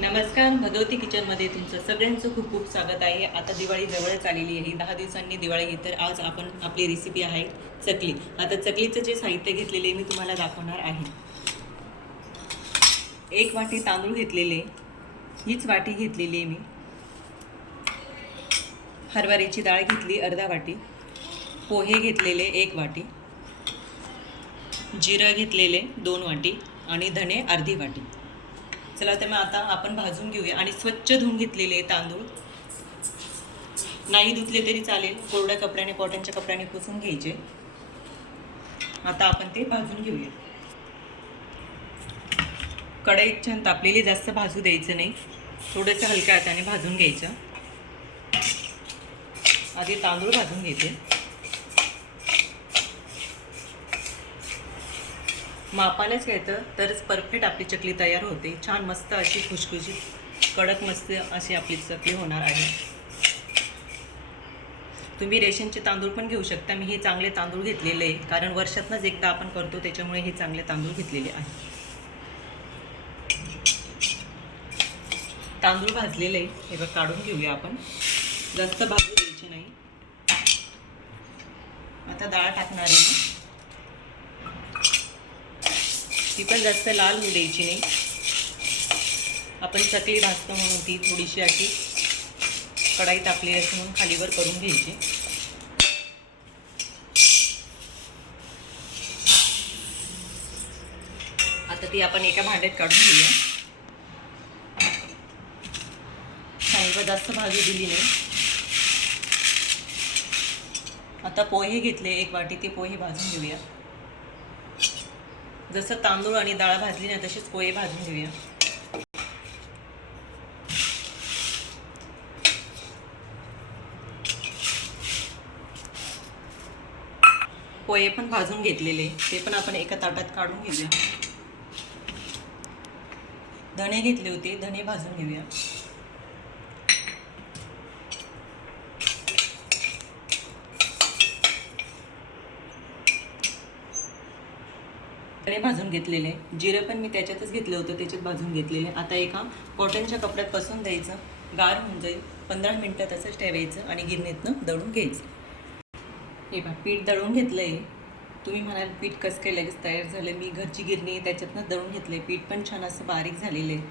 नमस्कार, भगवती किचनमध्ये तुमचं सगळ्यांचं खूप खूप स्वागत आहे. आता दिवाळी जवळच आलेली आहे. 10 दिवसांनी दिवाळी आहे, तर आज आपण आपली रेसिपी आहे चकली. आता चकलीचं जे साहित्य घेतलेले मी तुम्हाला दाखवणार आहे. 1 वाटी तांदूळ घेतलेले, हीच वाटी घेतलेली आहे मी. हरभऱ्याची डाळ घेतली अर्धा वाटी, पोहे घेतलेले 1 वाटी, जिरं घेतलेले 2 वाटी आणि धने अर्धी वाटी. चला तर मग आता आपण भाजून घेऊया. आणि स्वच्छ धुवून घेतलेले तांदूळ, नाही धुतले तरी चालेल, कोरड्या कपड्याने कॉटनच्या कपड्याने पुसून घ्यायचे. आता आपण ते भाजून घेऊया. कढईत छान तापलेली, जास्त भाजू द्यायचं नाही, थोडंसं हलक्या हाताने भाजून घ्यायचं. आधी तांदूळ भाजून घेते. मापानेच घ्यायचं तरच परफेक्ट आपली चकली तयार होते. छान मस्त अशी खुशखुशीत कडक मस्त अशी आपली चकली होणार आहे. तुम्ही रेशनचे तांदूळ पण घेऊ शकता. मी हे चांगले तांदूळ घेतलेले आहे, कारण वर्षातनंच एकदा आपण करतो, त्याच्यामुळे हे चांगले तांदूळ घेतलेले आहे. तांदूळ भाजलेले हे बघ, काढून घेऊया आपण. जास्त भाजू द्यायचे नाही. आता डाळ टाकणार आहे. ती पण जास्त लाल होऊ द्यायची नाही. आपण चकली भाजतो म्हणून ती थोडीशी अशी कढाई तापली अशी म्हणून खालीवर करून घ्यायची. आता ती आपण एका भांड्यात काढून घेऊया. खालीवर जास्त भाजू दिली नाही. आता पोहे घेतले 1 वाटी, ते पोहे भाजून घेऊया. जसं तांदूळ आणि डाळ भाजली ना, तसेच पोहे भाजून घेऊया. पोहे पण भाजून घेतलेले, ते पण आपण एका ताटात काढून घेऊया. धणे घेतले होते, धणे भाजून घेऊया. धणे भाजून घेतलेले, जिरं पण मी त्याच्यातच घेतलं होतं, त्याच्यात भाजून घेतलेले. आता एका कॉटनच्या कपड्यात पसरून द्यायचं, गार होऊन जाईल. 15 मिनटं तसंच ठेवायचं आणि गिरणीतनं दळून घ्यायचं. हे बघा, पीठ दळून घेतलं आहे. तुम्ही म्हणाल पीठ कसं काय लगेच तयार झालं? मी घरची गिरणी आहे, त्याच्यातनं दळून घेतलं आहे. पीठ पण छान असं बारीक झालेलं आहे.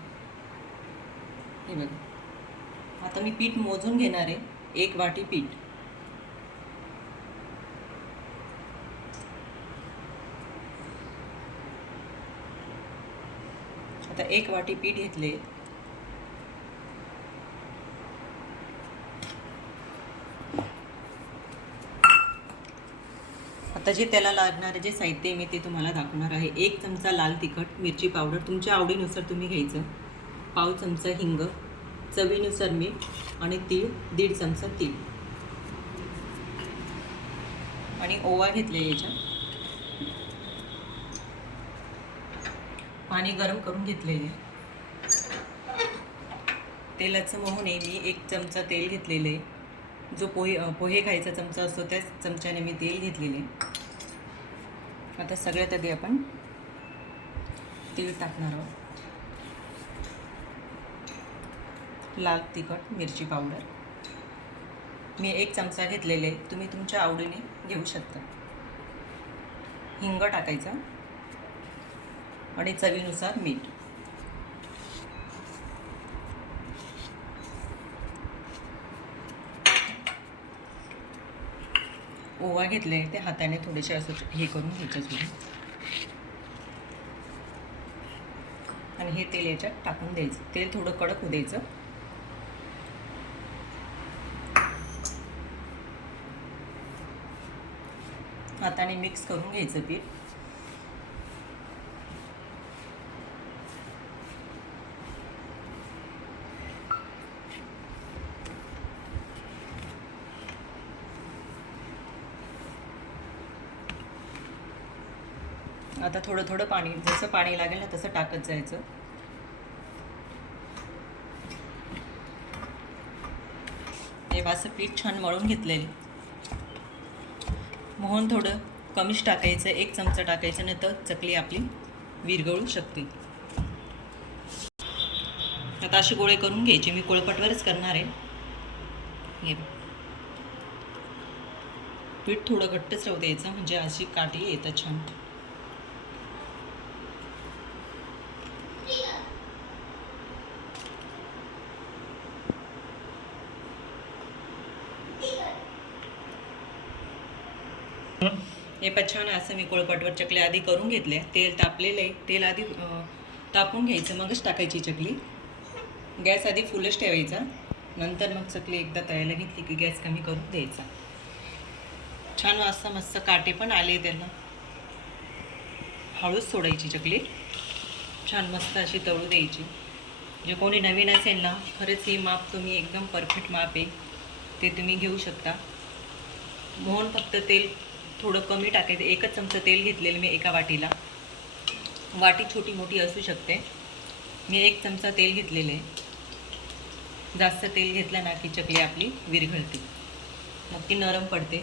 हे बघा, आता मी पीठ मोजून घेणार आहे. 1 वाटी पीठ. आता 1 वाटी पीठ घेतले. आता जे त्याला लागणारे जे साहित्य मी ते तुम्हाला दाखवणार आहे. 1 चमचा लाल तिखट, मिरची पावडर तुमच्या आवडीनुसार तुम्ही घ्यायचं. पाव चमचा हिंग, चवीनुसार मीठ आणि तीळ 1.5 चमचा तीळ आणि ओवा घेतले. याच्यात पाणी गरम करून घेतलेले. तेलाचं मोहन आहे. मी 1 चमचा तेल घेतलेले. जो पोहे खायचा चमचा असतो त्याच चमच्याने मी तेल घेतलेले. आता सगळ्यात आधी आपण तीळ टाकणार आहोत. लाल तिखट, मिरची पावडर मी 1 चमचा घेतलेले, तुम्ही तुमच्या आवडीने घेऊ शकता. हिंग टाकायचा आणि चवीनुसार मीठ. ओवा घेतले, ते हाताने थोडेसे असं हे करून घ्यायचं सोडून आणि हे तेल याच्यात टाकून द्यायचं. तेल थोडं कडक होऊ द्यायचं. हाताने मिक्स करून घ्यायचं पीठ. आता थोडं थोडं पाणी, जसं पाणी लागेल ना तसं टाकत जायचं. हे असं पीठ छान मळून घेतलेलं. मोहन थोडं कमीच टाकायचं, 1 चमचा टाकायचं, नाही तर चकली आपली विरघळू शकते. आता असे गोळे करून घ्यायचे. मी पोळपाटवरच करणार आहे. हे पीठ थोडं घट्टच राहू द्यायचं, म्हणजे अशी काठी येतात छान. हे पण छान असं मी पोळपाटवर चकल्या आधी करून घेतल्या. तेल तापलेलं आहे. तेल आधी तापून घ्यायचं, मगच टाकायची चकली. गॅस आधी फुलच ठेवायचा. नंतर मग चकली एकदा तळायला घेतली की गॅस कमी करून द्यायचा. छान असं मस्त काटे पण आले त्यांना. हळूच सोडायची चकली. छान मस्त अशी तळू द्यायची. जे कोणी नवीन असेल ना, खरंच ही माप तुम्ही एकदम परफेक्ट माप आहे, ते तुम्ही घेऊ शकता. मोहन फक्त तेल थोडं कमी टाकायचं. 1च चमचा तेल घेतलेलं मी एका वाटीला. वाटी छोटी मोठी असू शकते. मी 1 चमचा तेल घेतलेलं आहे. जास्त तेल घेतलं ना की चकली आपली विरघळते, मग ती नरम पडते.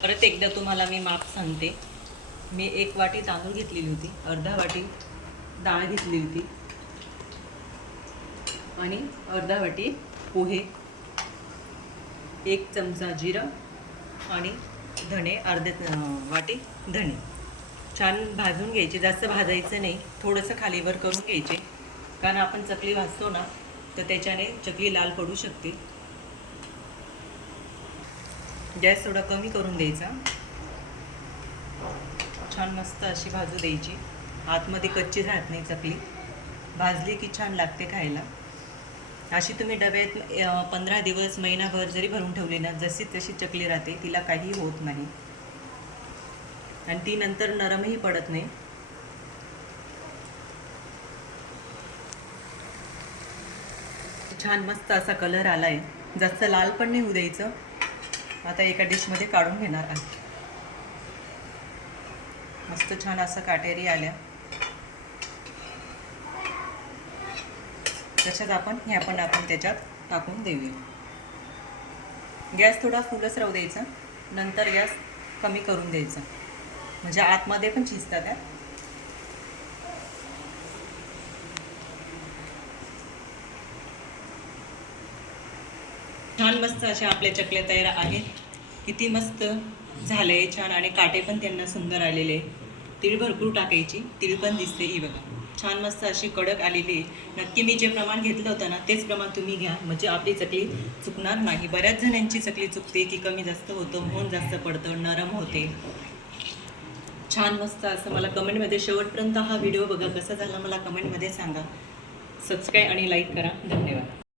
परत एकदा तुम्हाला मी माप सांगते. मी 1 वाटी तांदूळ घेतलेली होती, अर्धा वाटी डाळ घेतली होती आणि अर्धा वाटी पोहे, 1 चमचा जिरं आणि धणे, अर्ध्या वाटी धणे. छान भाजून घ्यायचे. जास्त भाजायचं नाही, थोडंसं खालीवर करून घ्यायचे, कारण आपण चकली भाजतो ना तर त्याच्याने चकली लाल पडू शकते. गॅस थोडा कमी करून द्यायचा. छान मस्त अशी भाजू द्यायची. आतमध्ये कच्ची राहत नाही चकली. भाजली की छान लागते खायला. अशी तुम्ही डब्यात 15 दिवस, महिनाभर जरी भरून ठेवली ना, जशी तशी चकली राहते, तिला काही होत नाही आणि ती नंतर नरमही पडत नाही. छान मस्त असा कलर आला आहे. जास्त लाल पण नाही होऊ द्यायचं. आता एका डिशमध्ये काढून घेणार आहे. मस्त छान असं काटेरी आल्या. त्याच्यात आपण त्याच्यात टाकून देऊया. गॅस थोडा फुलच राहू द्यायचा, नंतर गॅस कमी करून द्यायचा, म्हणजे आतमध्ये पण शिजतात त्या. छान मस्त अशा आपल्या चकल्या तयार आहेत. किती मस्त झालंय छान, आणि काटे पण त्यांना सुंदर आलेले. तीळ भरपूर टाकायची, तीळ पण दिसते ही बघा. छान मस्त अशी कडक आलेली आहे. नक्की मी जे प्रमाण घेतलं होतं ना तेच प्रमाण तुम्ही घ्या, म्हणजे आपली चकली चुकणार नाही. बऱ्याच जणांची चकली चुकते की कमी जास्त होतं, मोहन जास्त पडतं, नरम होते. छान मस्त असं मला कमेंटमध्ये शेवटपर्यंत हा व्हिडिओ बघा, कसा झाला मला कमेंटमध्ये सांगा. सबस्क्राईब आणि लाईक करा. धन्यवाद.